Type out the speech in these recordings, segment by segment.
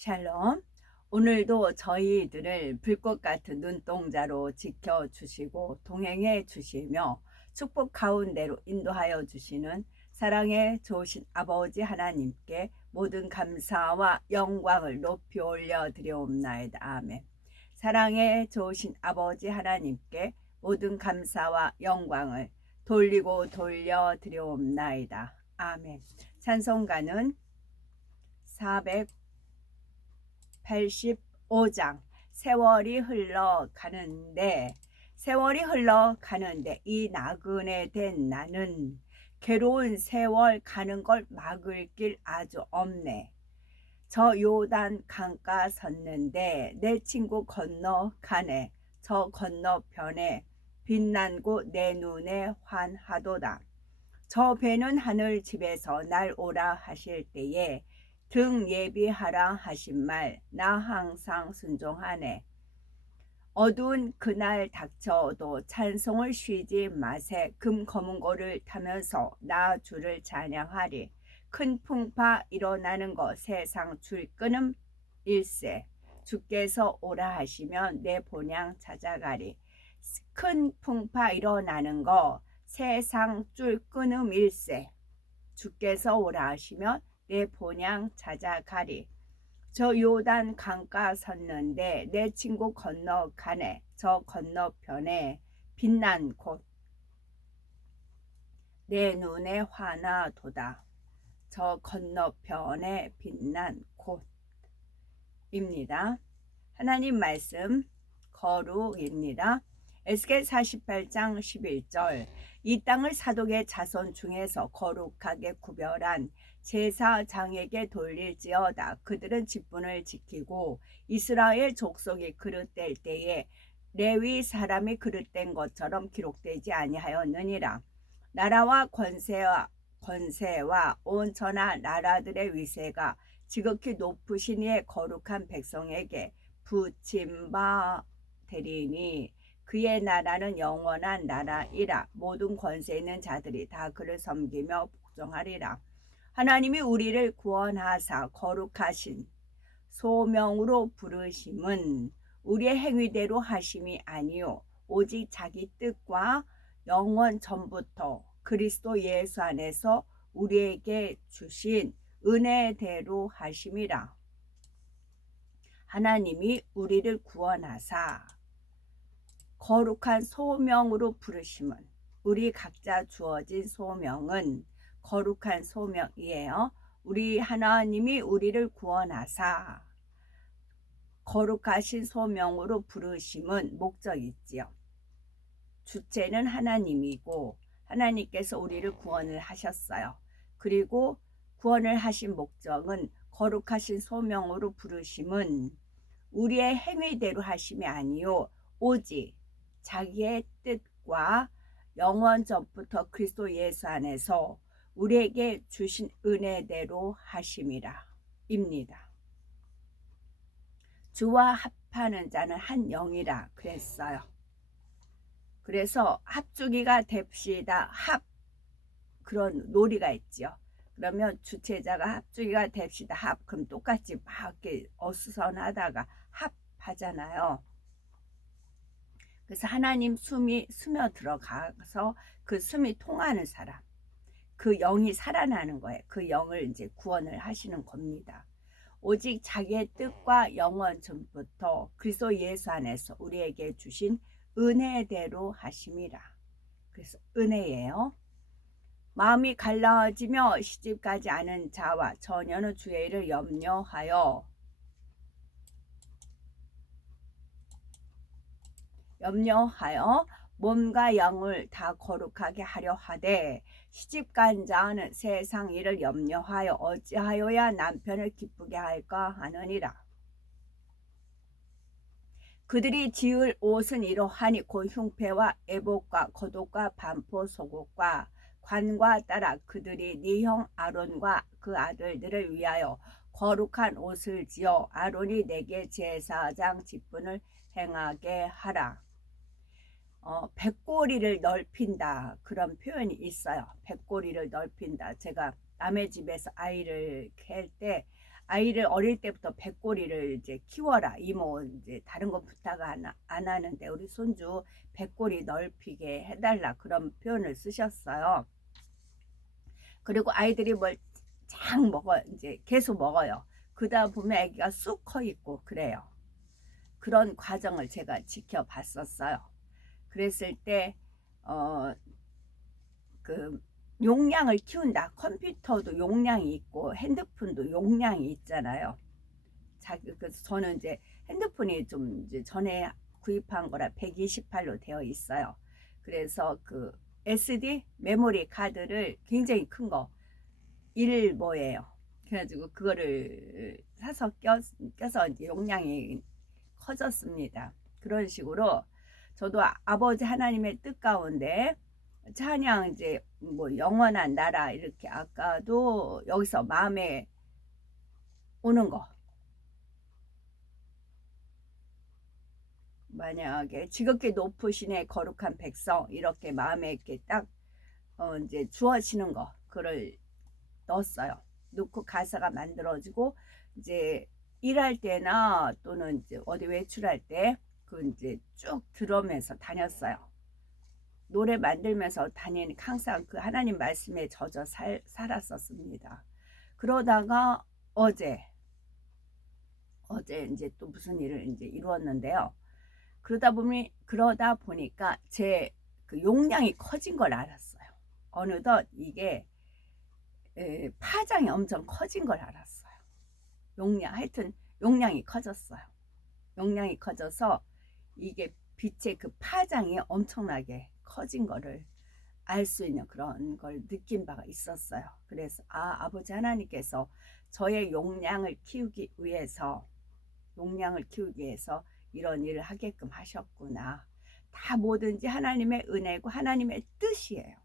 샬롬. 오늘도 저희들을 불꽃 같은 눈동자로 지켜주시고 동행해 주시며 축복 가운데로 인도하여 주시는 사랑의 좋으신 아버지 하나님께 모든 감사와 영광을 높이 올려 드려옵나이다. 아멘. 사랑의 좋으신 아버지 하나님께 모든 감사와 영광을 돌리고 돌려 드려옵나이다. 아멘. 찬송가는 485장 세월이 흘러가는데 이 나그네 된 나는 괴로운 세월 가는 걸 막을 길 아주 없네. 저 요단 강가 섰는데 내 친구 건너가네. 저 건너편에 빛난고 내 눈에 환하도다. 저 배는 하늘 집에서 날 오라 하실 때에 등 예비하라 하신 말 나 항상 순종하네. 어두운 그날 닥쳐도 찬송을 쉬지 마세. 금 검은고를 타면서 나 주를 찬양하리. 큰 풍파 일어나는 것 세상 줄 끊음 일세. 주께서 오라 하시면 내 본향 찾아가리. 큰 풍파 일어나는 것 세상 줄 끊음 일세. 주께서 오라 하시면 내 본향 찾아가리. 저 요단 강가 섰는데 내 친구 건너가네. 저 건너편에 빛난 곳 내 눈에 환하도다. 저 건너편에 빛난 곳입니다. 하나님 말씀 거룩입니다. 에스겔 48장 11절 이 땅을 사독의 자손 중에서 거룩하게 구별한 제사장에게 돌릴지어다. 그들은 직분을 지키고 이스라엘 족속이 그릇될 때에 레위 사람이 그릇된 것처럼 기록되지 아니하였느니라. 나라와 권세와 온 천하 나라들의 위세가 지극히 높으신 이의 거룩한 백성에게 붙임바 되리니 그의 나라는 영원한 나라이라. 모든 권세 있는 자들이 다 그를 섬기며 복종하리라. 하나님이 우리를 구원하사 거룩하신 소명으로 부르심은 우리의 행위대로 하심이 아니요 오직 자기 뜻과 영원 전부터 그리스도 예수 안에서 우리에게 주신 은혜대로 하심이라. 하나님이 우리를 구원하사 거룩한 소명으로 부르심은 우리 각자 주어진 소명은 거룩한 소명이에요. 우리 하나님이 우리를 구원하사 거룩하신 소명으로 부르심은 목적이 있지요. 주체는 하나님이고 하나님께서 우리를 구원을 하셨어요. 그리고 구원을 하신 목적은 거룩하신 소명으로 부르심은 우리의 행위대로 하심이 아니요 오직 자기의 뜻과 영원 전부터 그리스도 예수 안에서 우리에게 주신 은혜대로 하심이라 입니다. 주와 합하는 자는 한 영이라 그랬어요. 그래서 합주기가 됩시다. 그런 놀이가 있죠. 그러면 주체자가 합주기가 됩시다. 그럼 똑같이 막 이렇게 어수선하다가 합하잖아요. 그래서 하나님 숨이 스며 들어가서 그 숨이 통하는 사람, 그 영이 살아나는 거예요. 그 영을 이제 구원을 하시는 겁니다. 오직 자기의 뜻과 영원 전부터 그리스도 예수 안에서 우리에게 주신 은혜대로 하심이라. 그래서 은혜예요. 마음이 갈라지며 시집가지 않은 자와 처녀는 주의 일을 염려하여 몸과 영을 다 거룩하게 하려 하되 시집간 자는 세상 일을 염려하여 어찌하여야 남편을 기쁘게 할까 하느니라. 그들이 지을 옷은 이러하니 곧 흉패와 애복과 겉옷과 반포 속옷과 관과 따라 그들이 네 형 아론과 그 아들들을 위하여 거룩한 옷을 지어 아론이 내게 제사장 직분을 행하게 하라. 백골이를 넓힌다 그런 표현이 있어요. 백골이를 넓힌다. 제가 남의 집에서 아이를 캘 때 아이를 어릴 때부터 백골이를 이제 키워라. 이모 이제 다른 건 부탁 안 하는데 우리 손주 백골이 넓히게 해달라. 그런 표현을 쓰셨어요. 그리고 아이들이 뭘 쫙 먹어요. 이제 계속 먹어요. 그러다 보면 아기가 쑥 커 있고 그래요. 그런 과정을 제가 지켜봤었어요. 그랬을 때, 그, 용량을 키운다. 컴퓨터도 용량이 있고 핸드폰도 용량이 있잖아요. 그래서 저는 이제 핸드폰이 좀 이제 전에 구입한 거라 128로 되어 있어요. 그래서 그 SD 메모리 카드를 굉장히 큰 거, 1뭐예요. 그래가지고 그거를 사서 껴서 이제 용량이 커졌습니다. 그런 식으로 저도 아버지 하나님의 뜻 가운데 찬양 이제 뭐 영원한 나라 이렇게 아까도 여기서 마음에 오는 거 만약에 지극히 높으시네 거룩한 백성 이렇게 마음에 이렇게 딱 이제 주어지는 거 그걸 넣었어요. 넣고 가사가 만들어지고 이제 일할 때나 또는 이제 어디 외출할 때 그 이제 쭉 들으면서 다녔어요. 노래 만들면서 다니니 항상 그 하나님 말씀에 젖어 살았었습니다. 그러다가 어제 이제 또 무슨 일을 이제 이루었는데요. 그러다 보니까 제 그 용량이 커진 걸 알았어요. 어느덧 이게 파장이 엄청 커진 걸 알았어요. 하여튼 용량이 커졌어요. 용량이 커져서 이게 빛의 그 파장이 엄청나게 커진 거를 알 수 있는 그런 걸 느낀 바가 있었어요. 그래서 아버지 하나님께서 저의 용량을 키우기 위해서 이런 일을 하게끔 하셨구나. 다 뭐든지 하나님의 은혜고 하나님의 뜻이에요.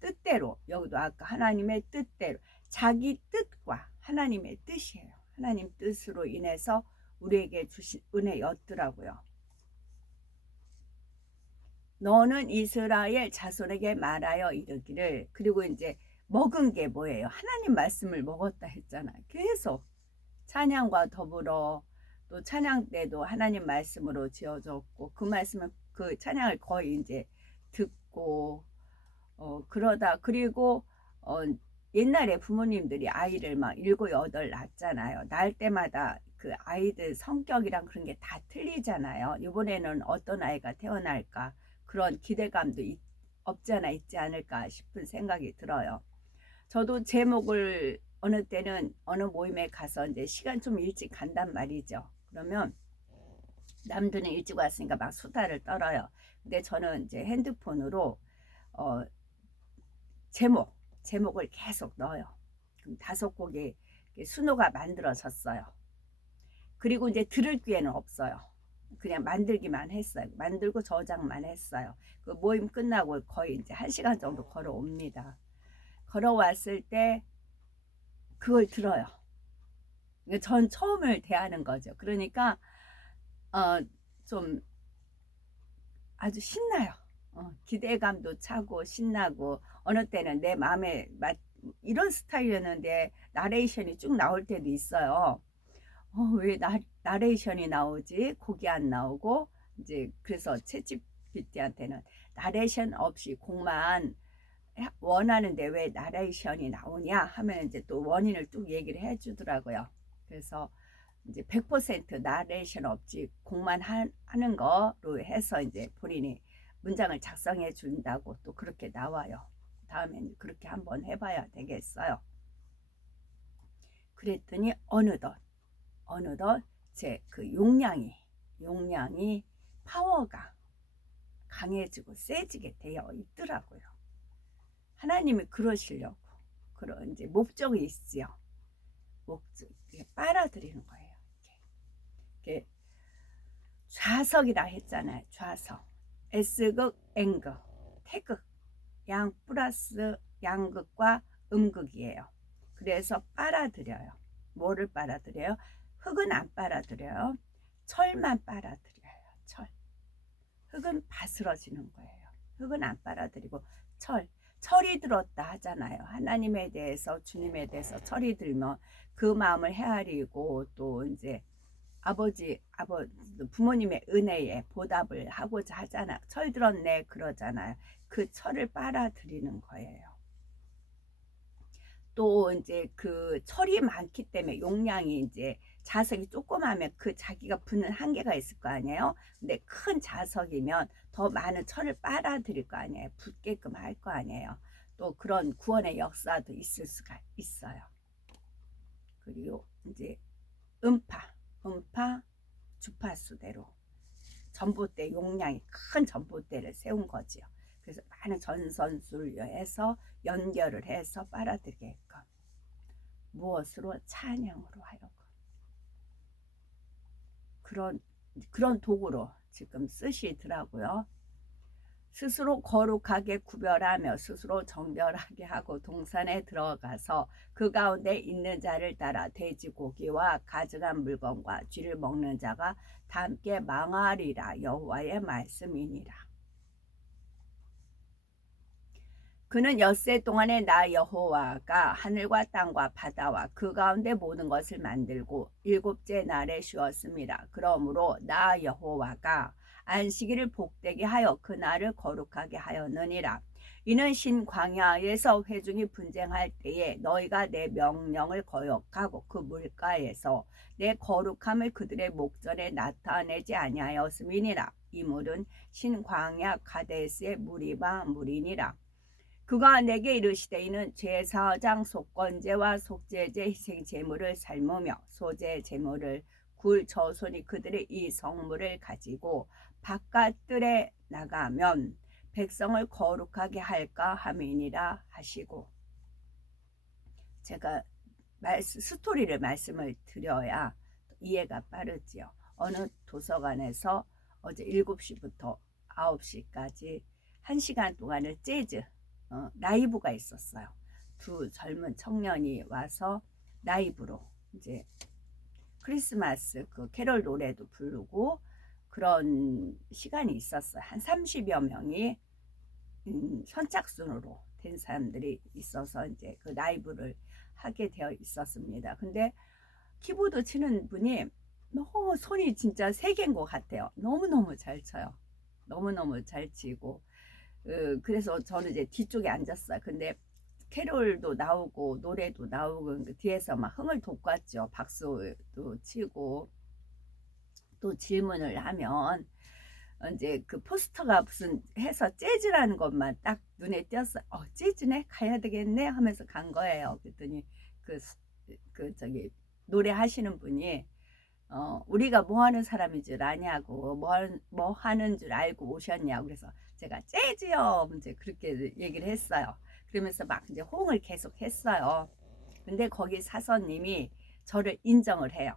뜻대로 여기도 아까 하나님의 뜻대로 자기 뜻과 하나님의 뜻이에요. 하나님 뜻으로 인해서 우리에게 주신 은혜였더라고요. 너는 이스라엘 자손에게 말하여 이르기를. 그리고 이제 먹은 게 뭐예요? 하나님 말씀을 먹었다 했잖아요. 계속 찬양과 더불어 또 찬양 때도 하나님 말씀으로 지어졌고 그 말씀을 그 찬양을 거의 이제 듣고 그러다 그리고 옛날에 부모님들이 아이를 막 7, 8 낳잖아요. 낳을 때마다 그 아이들 성격이랑 그런 게 다 틀리잖아요. 이번에는 어떤 아이가 태어날까 그런 기대감도 없지 않아 있지 않을까 싶은 생각이 들어요. 저도 제목을 어느 때는 어느 모임에 가서 이제 시간 좀 일찍 간단 말이죠. 그러면 남들은 일찍 왔으니까 막 수다를 떨어요. 근데 저는 이제 핸드폰으로 제목을 계속 넣어요. 그럼 5곡의 순호가 만들어졌어요. 그리고 이제 들을 기회는 없어요. 그냥 만들기만 했어요. 만들고 저장만 했어요. 그 모임 끝나고 거의 이제 1시간 정도 걸어옵니다. 걸어왔을 때 그걸 들어요. 전 처음을 대하는 거죠. 그러니까 좀 아주 신나요. 기대감도 차고 신나고 어느 때는 내 마음에 이런 스타일이었는데 나레이션이 쭉 나올 때도 있어요. 왜 나레이션이 나오지? 곡이 안 나오고 이제 그래서 챗GPT한테는 나레이션 없이 곡만 원하는데 왜 나레이션이 나오냐 하면 이제 또 원인을 쭉 얘기를 해주더라고요. 그래서 이제 100% 나레이션 없이 곡만 하는 거로 해서 이제 본인이 문장을 작성해 준다고 또 그렇게 나와요. 다음엔 그렇게 한번 해봐야 되겠어요. 그랬더니 어느덧 제 그 용량이 파워가 강해지고 세지게 되어 있더라고요. 하나님이 그러시려고 그런 이제 목적이 있지요. 빨아들이는 거예요. 이렇게 좌석이라 했잖아요. 좌석. S극, N극, 태극, 양 플러스 양극과 음극이에요. 그래서 빨아들여요. 뭐를 빨아들여요? 흙은 안 빨아들여요. 철만 빨아들여요. 철. 흙은 바스러지는 거예요. 흙은 안 빨아들이고 철이 들었다 하잖아요. 하나님에 대해서 주님에 대해서 철이 들면 그 마음을 헤아리고 또 이제 부모님의 은혜에 보답을 하고자 하잖아. 철 들었네 그러잖아요. 그 철을 빨아들이는 거예요. 또 이제 그 철이 많기 때문에 용량이 이제 자석이 조그마하면 그 자기가 붙는 한계가 있을 거 아니에요. 근데 큰 자석이면 더 많은 철을 빨아들일 거 아니에요. 붙게끔 할 거 아니에요. 또 그런 구원의 역사도 있을 수가 있어요. 그리고 이제 음파 주파수대로 전봇대 용량이 큰 전봇대를 세운 거지요. 그래서 많은 전선술해서 연결을 해서 빨아들이게끔. 무엇으로? 찬양으로 하여금. 그런 도구로 지금 쓰시더라고요. 스스로 거룩하게 구별하며 스스로 정결하게 하고 동산에 들어가서 그 가운데 있는 자를 따라 돼지고기와 가증한 물건과 쥐를 먹는 자가 다 함께 망하리라. 여호와의 말씀이니라. 그는 엿새 동안에 나 여호와가 하늘과 땅과 바다와 그 가운데 모든 것을 만들고 일곱째 날에 쉬었습니다. 그러므로 나 여호와가 안식일을 복되게 하여 그 날을 거룩하게 하였느니라. 이는 신 광야에서 회중이 분쟁할 때에 너희가 내 명령을 거역하고 그 물가에서 내 거룩함을 그들의 목전에 나타내지 아니하였음이니라. 이 물은 신 광야 가데스의 무리바 물이니라. 그가 내게 이르시되 이는 제사장 속건제와 속죄제 희생 제물을 삶으며 소제 제물을 굴 저손이 그들의 이 성물을 가지고 바깥들에 나가면 백성을 거룩하게 할까 함이니라 하시고, 제가 스토리를 말씀을 드려야 이해가 빠르지요. 어느 도서관에서 어제 7시부터 9시까지 1시간 동안을 재즈 라이브가 있었어요. 두 젊은 청년이 와서 라이브로 이제 크리스마스 그 캐롤 노래도 부르고 그런 시간이 있었어요. 한 30여 명이 선착순으로 된 사람들이 있어서 이제 그 라이브를 하게 되어 있었습니다. 근데 키보드 치는 분이 너무 손이 진짜 세 개인 것 같아요. 너무너무 잘 쳐요. 너무너무 잘 치고 그래서 저는 이제 뒤쪽에 앉았어요. 근데 캐롤도 나오고 노래도 나오고 뒤에서 막 흥을 돋궜죠. 박수도 치고 또 질문을 하면 이제 그 포스터가 무슨 해서 재즈라는 것만 딱 눈에 띄었어요. 재즈네 가야 되겠네 하면서 간 거예요. 그랬더니 그 저기 노래 하시는 분이 우리가 뭐 하는 사람인 줄 아냐고 뭐 하는 줄 알고 오셨냐고 그래서 제가 재즈요 이제 그렇게 얘기를 했어요. 그러면서 막 이제 호응을 계속 했어요. 근데 거기 사서님이 저를 인정을 해요.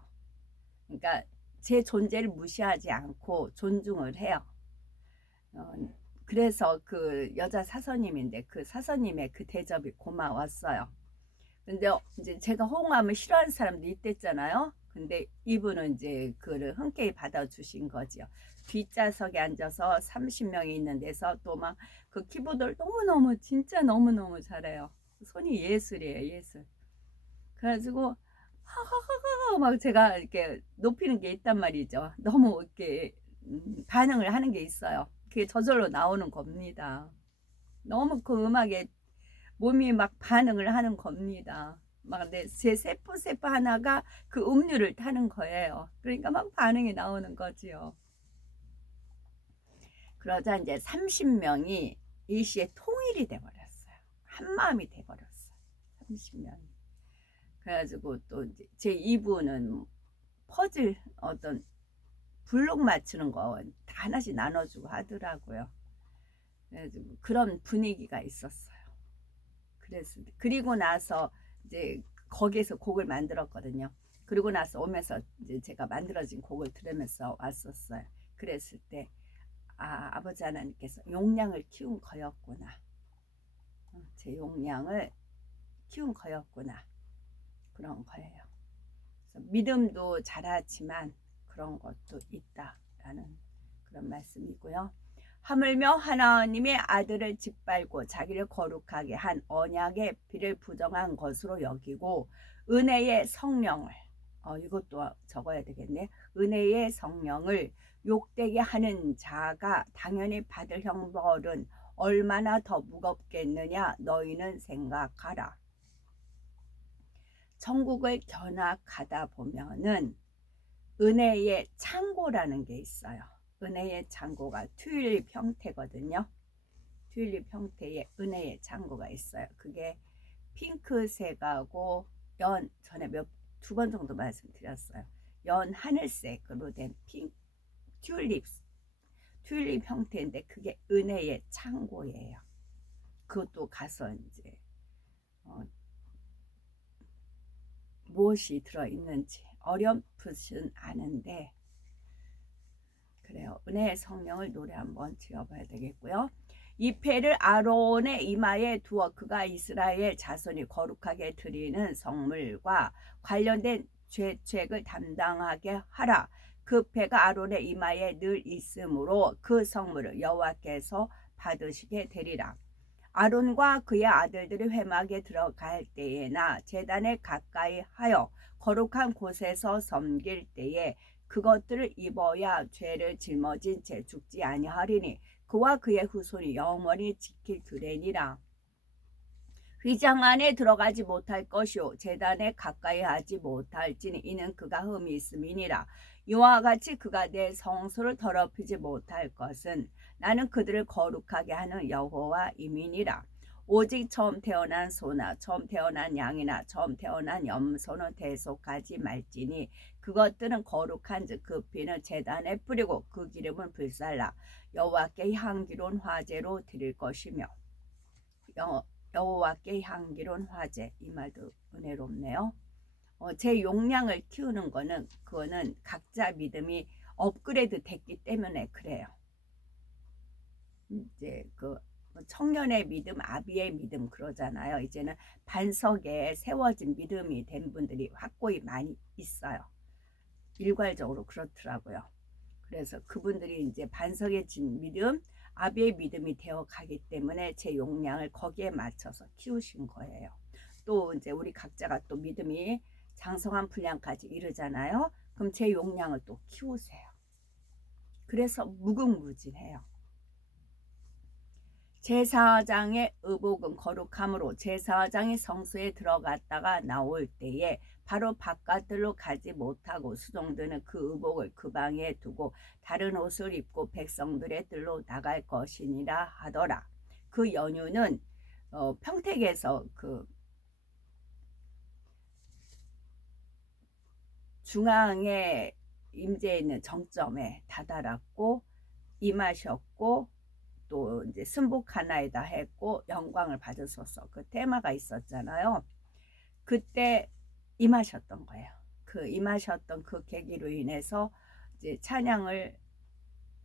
그러니까 제 존재를 무시하지 않고 존중을 해요. 그래서 그 여자 사서님인데 그 사서님의 그 대접이 고마웠어요. 근데 이제 제가 호응하면 싫어하는 사람도 있댔잖아요. 근데 이분은 이제 그를 흔쾌히 받아주신 거지요. 뒷좌석에 앉아서 30명이 있는 데서 또 막 그 키보드를 너무너무 진짜 너무너무 잘해요. 손이 예술이에요, 예술. 그래가지고 하하하하 막 제가 이렇게 높이는 게 있단 말이죠. 너무 이렇게 반응을 하는 게 있어요. 그게 저절로 나오는 겁니다. 너무 그 음악에 몸이 막 반응을 하는 겁니다. 막 근데 제 세포 하나가 그 음률을 타는 거예요. 그러니까 막 반응이 나오는 거지요. 그러자 이제 30명이 일시에 통일이 돼버렸어요. 한 마음이 돼버렸어요. 30명이. 그래가지고 또 이제 제 2부는 퍼즐 어떤 블록 맞추는 거 다 하나씩 나눠주고 하더라고요. 그래가지고 그런 분위기가 있었어요. 그리고 나서 이제 거기에서 곡을 만들었거든요. 그리고 나서 오면서 이제 제가 만들어진 곡을 들으면서 왔었어요. 그랬을 때 아버지 하나님께서 용량을 키운 거였구나. 제 용량을 키운 거였구나. 그런 거예요. 그래서 믿음도 잘하지만 그런 것도 있다라는 그런 말씀이고요. 하물며 하나님의 아들을 짓밟고 자기를 거룩하게 한 언약의 피를 부정한 것으로 여기고 은혜의 성령을 이것도 적어야 되겠네. 은혜의 성령을 욕되게 하는 자가 당연히 받을 형벌은 얼마나 더 무겁겠느냐 너희는 생각하라. 천국을 견학하다 보면은 은혜의 창고라는 게 있어요. 은혜의 창고가 튤립 형태거든요. 튤립 형태의 은혜의 창고가 있어요. 그게 핑크색하고 전에 두 번 정도 말씀드렸어요. 연 하늘색으로 된 튤립 형태인데 그게 은혜의 창고예요. 그것도 가서 이제 무엇이 들어있는지 어렴풋은 아는데 그래요. 은혜의 성령을 노래 한번 지어봐야 되겠고요. 이 패를 아론의 이마에 두어 그가 이스라엘 자손이 거룩하게 드리는 성물과 관련된 죄책을 담당하게 하라. 그 패가 아론의 이마에 늘 있으므로 그 성물을 여호와께서 받으시게 되리라. 아론과 그의 아들들이 회막에 들어갈 때에나 제단에 가까이 하여 거룩한 곳에서 섬길 때에 그것들을 입어야 죄를 짊어진 채 죽지 아니하리니 그와 그의 후손이 영원히 지킬 규례니라. 휘장 안에 들어가지 못할 것이요 제단에 가까이 하지 못할지니 이는 그가 흠이 있음이니라. 이와 같이 그가 내 성소를 더럽히지 못할 것은 나는 그들을 거룩하게 하는 여호와 이민이라. 오직 처음 태어난 소나 처음 태어난 양이나 처음 태어난 염소는 대속하지 말지니 그것들은 거룩한즉 그 피는 제단에 뿌리고 그 기름은 불살라 여호와께 향기로운 화제로 드릴 것이며 여호와께 향기로운 화제. 이 말도 은혜롭네요. 제 용량을 키우는 거는 그거는 각자 믿음이 업그레이드 됐기 때문에 그래요. 이제 그 청년의 믿음, 아비의 믿음 그러잖아요. 이제는 반석에 세워진 믿음이 된 분들이 확고히 많이 있어요. 일괄적으로 그렇더라고요. 그래서 그분들이 이제 반석에 진 믿음, 아비의 믿음이 되어 가기 때문에 제 용량을 거기에 맞춰서 키우신 거예요. 또 이제 우리 각자가 또 믿음이 장성한 분량까지 이르잖아요. 그럼 제 용량을 또 키우세요. 그래서 무궁무진해요. 제사장의 의복은 거룩함으로 제사장이 성소에 들어갔다가 나올 때에 바로 바깥들로 가지 못하고 수종들은 그 의복을 그 방에 두고 다른 옷을 입고 백성들의 뜰로 나갈 것이니라 하더라. 그 연유는 평택에서 그 중앙에 임재해 있는 정점에 다다랐고 임하셨고 또 이제 순복 하나에다 했고 영광을 받으소서 그 테마가 있었잖아요. 그때 임하셨던 거예요. 그 임하셨던 그 계기로 인해서 이제 찬양을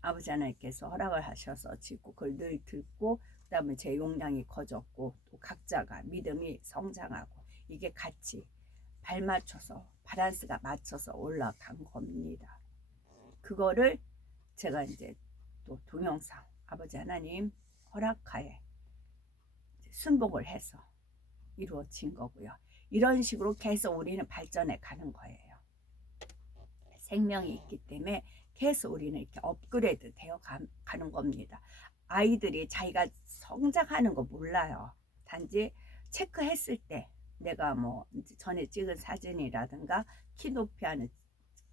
아버지 하나님께서 허락을 하셔서 짓고 그걸 늘 듣고 그다음에 제 용량이 커졌고 또 각자가 믿음이 성장하고 이게 같이 발맞춰서 바란스가 맞춰서 올라간 겁니다. 그거를 제가 이제 또 동영상 아버지 하나님 허락하에 순복을 해서 이루어진 거고요. 이런 식으로 계속 우리는 발전해 가는 거예요. 생명이 있기 때문에 계속 우리는 이렇게 업그레이드 되어 가는 겁니다. 아이들이 자기가 성장하는 거 몰라요. 단지 체크했을 때 내가 뭐 전에 찍은 사진이라든가 키 높이 하는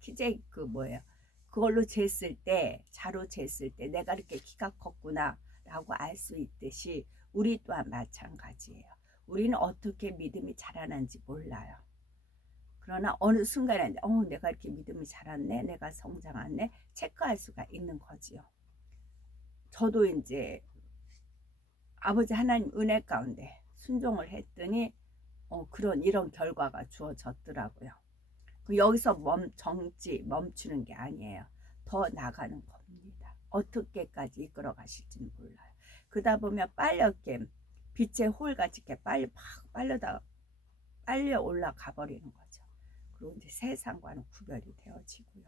키제 그 뭐예요. 그걸로 쟀을 때 자로 쟀을 때 내가 이렇게 키가 컸구나 라고 알 수 있듯이 우리 또한 마찬가지예요. 우리는 어떻게 믿음이 자라는지 몰라요. 그러나 어느 순간에 내가 이렇게 믿음이 자랐네, 내가 성장했네 체크할 수가 있는 거지요. 저도 이제 아버지 하나님 은혜 가운데 순종을 했더니 이런 결과가 주어졌더라고요. 여기서 멈추는 게 아니에요. 더 나가는 겁니다. 어떻게까지 이끌어 가실지는 몰라요. 그러다 보면 빨갛게 빛의 홀같이 이렇게 빨려 올라가 버리는 거죠. 그리고 이제 세상과는 구별이 되어지고요.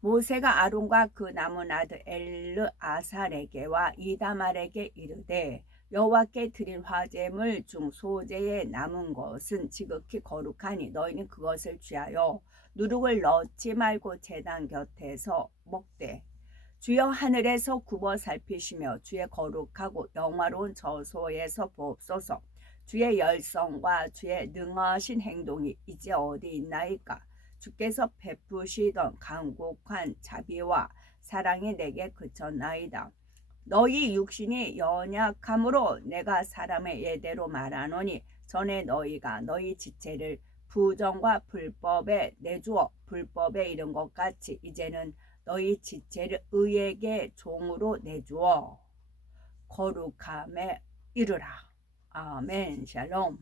모세가 아론과 그 남은 아들 엘르아살에게와 이다말에게 이르되 여호와께 드릴 화제물 중 소재에 남은 것은 지극히 거룩하니 너희는 그것을 취하여 누룩을 넣지 말고 제단 곁에서 먹되 주여 하늘에서 굽어 살피시며 주의 거룩하고 영화로운 저소에서 보옵소서. 주의 열성과 주의 능하신 행동이 이제 어디 있나이까? 주께서 베푸시던 간곡한 자비와 사랑이 내게 그쳤나이다. 너희 육신이 연약함으로 내가 사람의 예대로 말하노니 전에 너희가 너희 지체를 부정과 불법에 내주어 불법에 이른 것 같이 이제는 너희 지체를 의에게 종으로 내주어 거룩함에 이르라. 아멘. 샬롬.